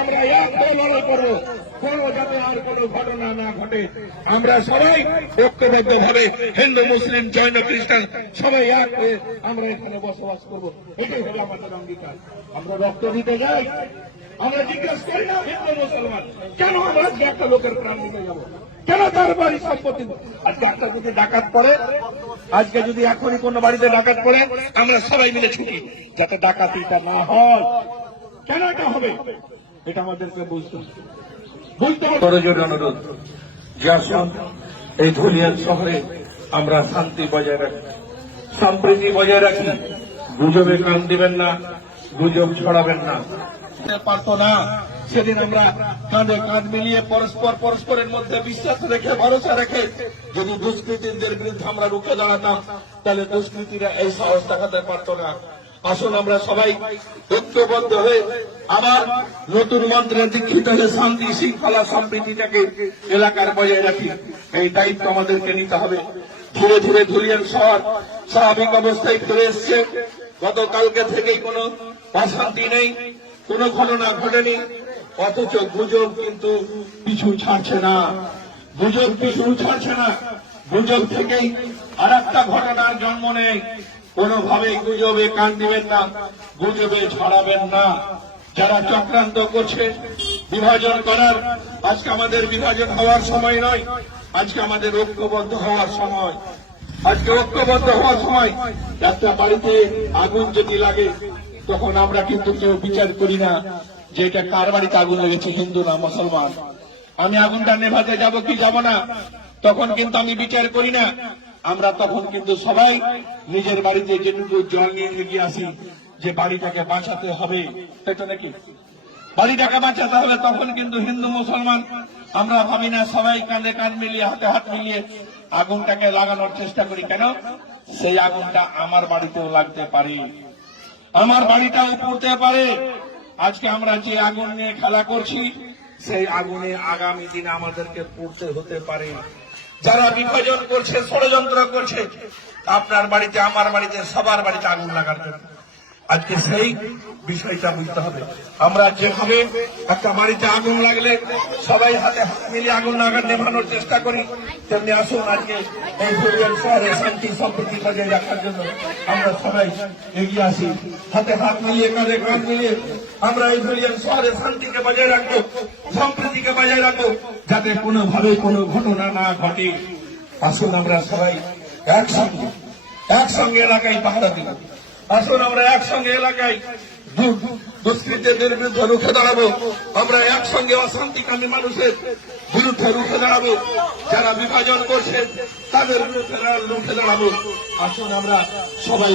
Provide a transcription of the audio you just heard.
আমরা এক লড়াই করব, কোন যাতে আর কোন ঘটনা না ঘটে। আমরা সবাই ঐক্যবদ্ধ ভাবে হিন্দু, মুসলিম, জৈন, খ্রিস্টান সবাই এক হয়ে আমরা এখানে বসবাস করব। এটাই আমাদের অঙ্গীকার। আমরা রক্ত দিতে যাই। আমরা জিজ্ঞেস করি, না, হিন্দু, মুসলমান, কেন আমরা একটা লোকের প্রাণ যাব? কেন তার বাড়ি সম্পত্তি আজকে একটা যদি ডাকাত পড়ে, আজকে যদি এখনই কোনো বাড়িতে ডাকাত পড়ে, আমরা সবাই মিলে ছুটি, যাতে ডাকাতিটা না হয়। কেন এটা হবে? এটা আমাদেরকে বুঝতে বুঝতে করজোর অনুরোধ যে আসুন এই ধুলিয়ান শহরে আমরা শান্তি বজায় রাখি। সম্প্রীতি বজায় রাখি। গুজবে কান দিবেন না গুজব ছড়াবেন না। পারতো না। সেদিন আমরা কাঁধে কাঁধ মিলিয়ে পরস্পর পরস্পরের মধ্যে বিশ্বাস রেখে ভরসা রেখে যদি দুষ্কৃতীদের বিরুদ্ধে আমরা রুখে দাঁড়াতাম তাহলে দুষ্কৃতীরা এই সাহস দেখাতে পারতো না। আসুন আমরা সবাই ঐক্যবদ্ধ হয়ে আবার নতুন মন্ত্রে দীক্ষিত হয়ে শান্তি শৃঙ্খলা সম্প্রীতিটাকে এলাকার বজায় রাখি। এই দায়িত্ব আমাদেরকে নিতে হবে। ধীরে ধীরে ধুলিয়ান শহর স্বাভাবিক অবস্থায় ফিরে এসছে। গতকালকে থেকেই কোনো অশান্তি নেই, কোনো ঘটনা ঘটেনি। অথচ গুজব কিন্তু পিছু ছাড়ছে না। গুজব পিছু ছাড়ছে না। গুজব থেকেই আর একটা ঘটনার জন্ম নেই। কোনোভাবে গুজবে কান দিবেন না, গুজবে ছড়াবেন না। যারা চক্রান্ত করছে, বিভাজন করার, আজকে আমাদের বিভাজন হওয়ার সময় নয়, আজকে আমাদের ঐক্যবদ্ধ হওয়ার সময়। আজকে ঐক্যবদ্ধ হওয়ার সময় একটা বাড়িতে আগুন যদি লাগে, তখন আমরা কিন্তু কেউ বিচার করি না যে এটা কার বাড়িতে আগুন লেগেছে, হিন্দু না মুসলমান। আমি আগুনটা নেভাতে যাব কি যাব না? তখন কিন্তু আমি বিচার করি না। আমরা তখন কিন্তু সবাই নিজের বাড়িতে যেটুকু জল নিয়ে এগিয়ে আসি, যে বাড়িটাকে বাঁচাতে হবে তো নাকি? বাড়িটাকে বাঁচাতে হবে তখন কিন্তু হিন্দু মুসলমান, আমরা ভাবি না, সবাই কাঁধে কাঁধ মিলিয়ে, হাতে হাত মিলিয়ে আগুনটাকে লাগানোর চেষ্টা করি। কেন? সেই আগুনটা আমার বাড়িতেও লাগতে পারে। আমার বাড়িটাও পড়তে পারে। আজকে আমরা যে আগুন নিয়ে খেলা করছি, সেই আগুনে আগামী দিনে আমাদেরকে পড়তে হতে পারে। যারা বিভাজন করছে ষড়যন্ত্র করছে আপনার বাড়িতে আমার বাড়িতে সবার বাড়িতে আগুন লাগার জন্য। আজকে সেই বিষয়টা বুঝতে হবে। আমরা যেভাবে একটা বাড়িতে আগুন লাগলে সবাই হাতে হাত মিলিয়ে আগুন লাগার নেভানোর চেষ্টা করি, তেমনি আসুন আজকে এই ধুলিয়ান শহরে শান্তি, সম্প্রীতি বজায় রাখার জন্য আমরা সবাই এগিয়ে আসি। হাতে হাত মিলিয়ে, কাঁধে কাঁধ মিলিয়ে আমরা এই ধুলিয়ান শহরে শান্তিকে বজায় রাখব, সম্প্রীতিকে বজায় রাখব, যাতে কোনোভাবে কোনো ঘটনা না ঘটে। আসুন আমরা সবাই একসঙ্গে একসঙ্গে এলাকায় পাহারা দিব আসুন, আমরা একসঙ্গে এলাকায় দুষ্কৃতীদের বিরুদ্ধে রুখে দাঁড়াবো। আমরা একসঙ্গে অশান্তিকামী মানুষের বিরুদ্ধে রুখে দাঁড়াবো। যারা বিভাজন করছে, তাদের বিরুদ্ধে রুখে দাঁড়াবো। আসুন, আমরা সবাই